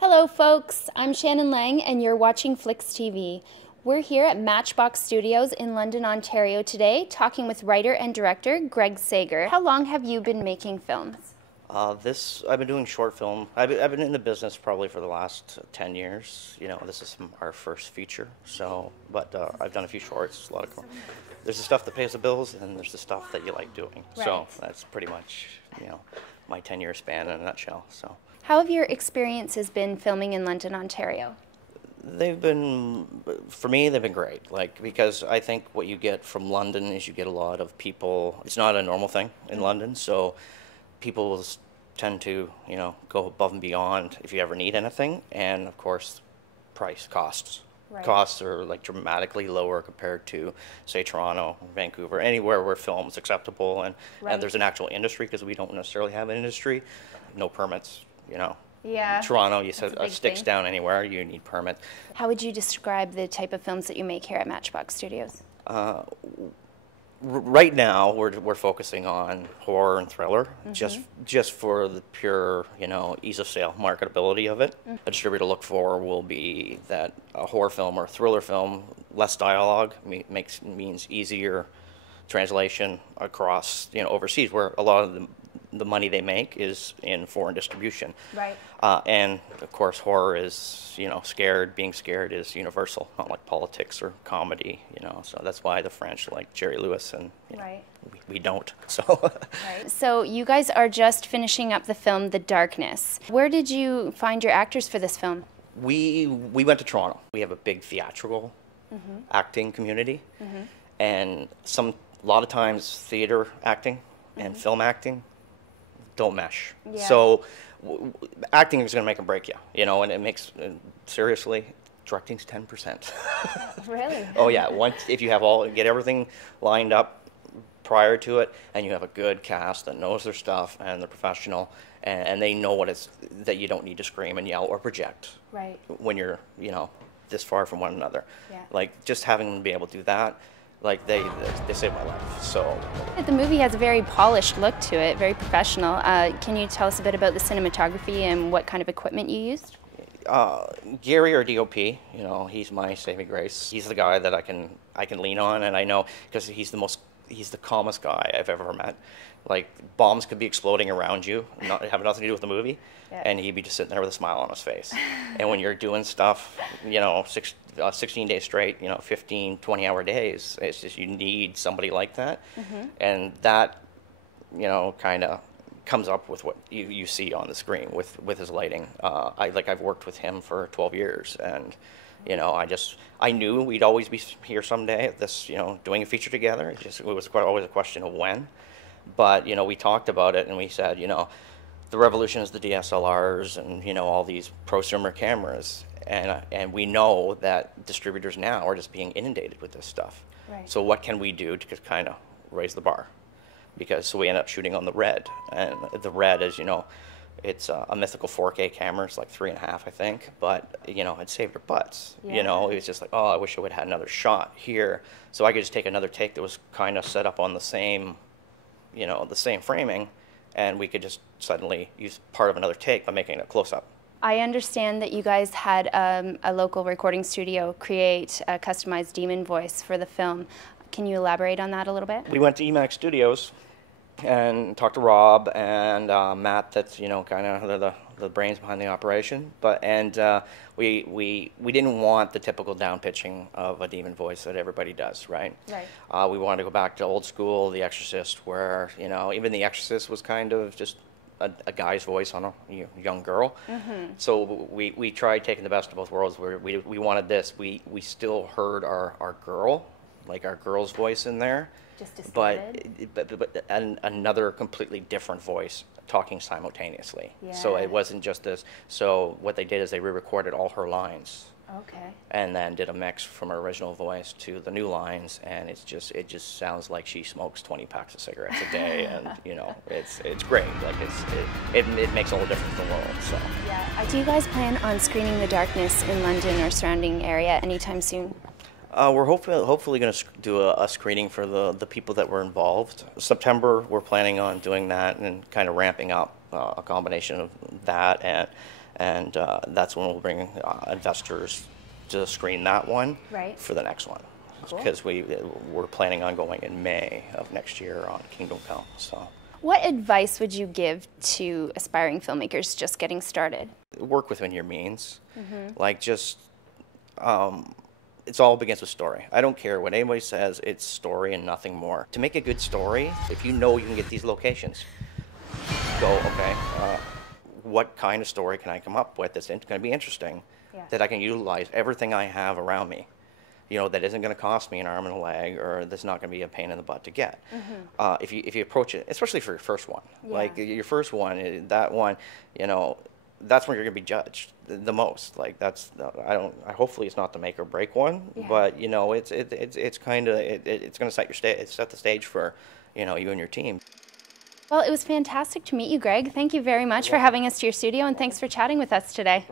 Hello folks, I'm Shannon Laing and you're watching Flixx TV. We're here at Matchbox Studios in London, Ontario today, talking with writer and director Greg Sager. How long have you been making films? I've been doing short film. I've been in the business probably for the last 10 years. You know, this is our first feature. So, but I've done a few shorts. There's the stuff that pays the bills, and then there's the stuff that you like doing. Right. So that's pretty much, my 10-year span in a nutshell. So. How have your experiences been filming in London, Ontario? For me, they've been great. Because I think what you get from London is you get a lot of people. It's not a normal thing in London, so people tend to, go above and beyond if you ever need anything. And of course, costs. Right. Costs are dramatically lower compared to, say, Toronto, Vancouver, anywhere where film is acceptable and there's an actual industry, because we don't necessarily have an industry. No permits, Yeah. Toronto, you said sticks down anywhere, you need permits. How would you describe the type of films that you make here at Matchbox Studios? Right now, we're focusing on horror and thriller, just for the pure, ease of sale, marketability of it. A distributor to look for will be that a horror film or thriller film, less dialogue, means easier translation across, overseas, where a lot of the money they make is in foreign distribution. Right. And of course, horror is, being scared is universal, not like politics or comedy, so that's why the French like Jerry Lewis and we don't. So. Right. So you guys are just finishing up the film The Darkness. Where did you find your actors for this film? We went to Toronto. We have a big theatrical acting community, and a lot of times theater acting and film acting don't mesh. Yeah. So acting is going to make or break you, and it makes, seriously, directing's 10%. Really? Oh yeah, if you get everything lined up prior to it, and you have a good cast that knows their stuff and they're professional, and they know that you don't need to scream and yell or project. Right. When you're, this far from one another. Yeah. Just having them be able to do that, they saved my life. So the movie has a very polished look to it, very professional. Can you tell us a bit about the cinematography and what kind of equipment you used? Gary, our DOP, he's my saving grace. He's the guy that I can lean on, and I know because he's the calmest guy I've ever met. Bombs could be exploding around you, have nothing to do with the movie, and he'd be just sitting there with a smile on his face. And when you're doing stuff, 16 days straight, 15, 20-hour days, it's just you need somebody like that. And that, kind of comes up with what you see on the screen with his lighting. I've worked with him for 12 years, and I knew we'd always be here someday at this, doing a feature together. It was always a question of when. But, we talked about it, and we said, the revolution is the DSLRs and, all these prosumer cameras. And we know that distributors now are just being inundated with this stuff. Right. So what can we do to kind of raise the bar? So we end up shooting on the Red. And the Red is, it's a mythical 4K camera. It's like 3.5, I think. But, it saved our butts. Yeah. It was just like, oh, I wish I would have had another shot here. So I could just take another take that was kind of set up on the same, the same framing. And we could just suddenly use part of another take by making it a close-up. I understand that you guys had a local recording studio create a customized demon voice for the film. Can you elaborate on that a little bit? We went to EMAX Studios and talked to Rob and Matt. That's kind of the brains behind the operation. We didn't want the typical down pitching of a demon voice that everybody does, right? Right. We wanted to go back to old school, The Exorcist, where even The Exorcist was kind of just a guy's voice on a young girl. So we tried taking the best of both worlds, where we wanted this. We still heard our girl, our girl's voice in there, just but another completely different voice talking simultaneously. Yeah. So it wasn't just this. So what they did is they re-recorded all her lines. Okay. And then did a mix from her original voice to the new lines, and it just sounds like she smokes 20 packs of cigarettes a day, and it's great. It makes all the difference in the world. So. Yeah. Do you guys plan on screening The Darkness in London or surrounding area anytime soon? We're hopefully going to do a screening for the people that were involved. September, we're planning on doing that and kind of ramping up a combination of that, and that's when we'll bring investors to screen that one Right. for the next one. Cool. Because we're planning on going in May of next year on Kingdom Come. So What advice would you give to aspiring filmmakers just getting started? work within your means. Like just it's all begins with story. I don't care what anybody says, it's story and nothing more. To make a good story, if you know you can get these locations, go, okay, what kind of story can I come up with that's going to be interesting, Yeah. that I can utilize everything I have around me, you know, that isn't going to cost me an arm and a leg, or that's not going to be a pain in the butt to get. If you approach it, especially for your first one, like your first one, that one, you know, that's when you're going to be judged the most. Like hopefully it's not the make or break one, but you know, it's kind of it's going to set the stage for, you know, you and your team. Well, it was fantastic to meet you, Greg. Thank you very much for having us to your studio, and thanks for chatting with us today.